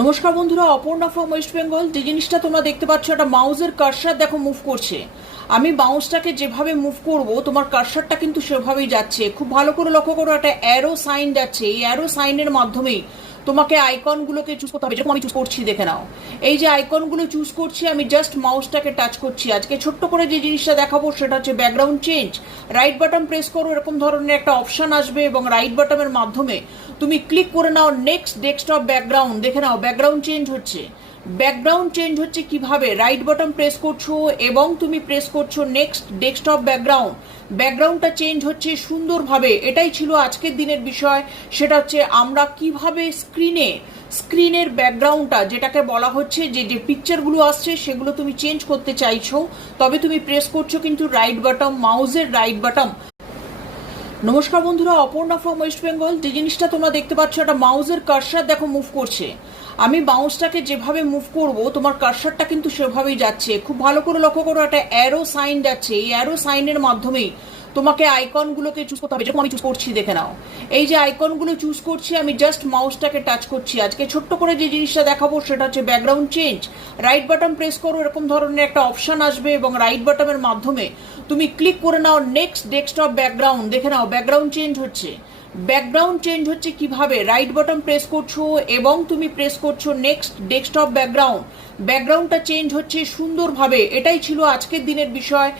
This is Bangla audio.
নমস্কার বন্ধুরা, অপর্ণা ফ্রম ওয়েস্ট বেঙ্গল। যে জিনিসটা তোমরা দেখতে পাচ্ছ, একটা মাউসের কার্সার দেখো মুভ করছে। আমি মাউসটাকে যেভাবে মুভ করব, তোমার কার্সারটা কিন্তু সেভাবেই যাচ্ছে। খুব ভালো করে লক্ষ্য করো, একটা অ্যারো সাইন যাচ্ছে। এই অ্যারো সাইনের মাধ্যমেই তোমাকে আইকনগুলোকে চুজ করতে হবে। যেরকম আমি চুজ করছি, দেখে নাও। এই যে আইকনগুলো চুজ করছি, আমি জাস্ট মাউসটাকে টাচ করছি। আজকে ছোট্ট করে যে জিনিসটা দেখাবো সেটা হচ্ছে background change. Right button press করো, এরকম ধরনের একটা অপশন আসবে এবং রাইট বাটনের মাধ্যমে তুমি ক্লিক করে নাও নেক্সট ডেস্কটপ ব্যাকগ্রাউন্ড। দেখে নাও ব্যাকগ্রাউন্ড চেঞ্জ হচ্ছে। ব্যাকগ্রাউন্ড চেঞ্জ হচ্ছে কিভাবে? রাইট বাটন প্রেস করছো এবং তুমি প্রেস করছো নেক্সট ডেস্কটপ ব্যাকগ্রাউন্ড। ব্যাকগ্রাউন্ডটা চেঞ্জ হচ্ছে সুন্দরভাবে। এটাই ছিল আজকের দিনের বিষয়। সেটা হচ্ছে আমরা কিভাবে স্ক্রিনের ব্যাকগ্রাউন্ডটা, যেটাকে বলা হচ্ছে যে যে পিকচারগুলো আসছে সেগুলো তুমি চেঞ্জ করতে চাইছো, তবে তুমি প্রেস করছো কিন্তু রাইট বাটন, মাউসের রাইট বাটন। নমস্কার বন্ধুরা, অপর্ণা ফ্রম ওয়েস্ট বেঙ্গল। যে জিনিসটা তোমরা দেখতে পাচ্ছ, একটা মাউসের কার্সার দেখো মুভ করছে। আমি মাউসটাকে যেভাবে মুভ করব, তোমার কার্সারটা কিন্তু সেভাবেই যাচ্ছে। খুব ভালো করে লক্ষ্য করো, একটা অ্যারো সাইন যাচ্ছে। এই অ্যারো সাইনের মাধ্যমেই তোমাকে আইকনগুলোকে চুজ করতে হবে। যেরকম আমি চুজ করছি, দেখে নাও। এই যে আইকনগুলো চুজ করছি, আমি জাস্ট মাউসটাকে টাচ করছি। আজকে ছোট্ট করে যে জিনিসটা দেখাবো সেটা হচ্ছে background change. Right button press করো, এরকম ধরনের একটা অপশন আসবে এবং রাইট বাটনের মাধ্যমে তুমি ক্লিক করে নাও নেক্সট ডেস্কটপ ব্যাকগ্রাউন্ড। দেখে নাও ব্যাকগ্রাউন্ড চেঞ্জ হচ্ছে। ব্যাকগ্রাউন্ড চেঞ্জ হচ্ছে কিভাবে? রাইট বাটন প্রেস করছো এবং তুমি প্রেস করছো নেক্সট ডেস্কটপ ব্যাকগ্রাউন্ড। ব্যাকগ্রাউন্ডটা চেঞ্জ হচ্ছে সুন্দরভাবে। এটাই ছিল আজকের দিনের বিষয়।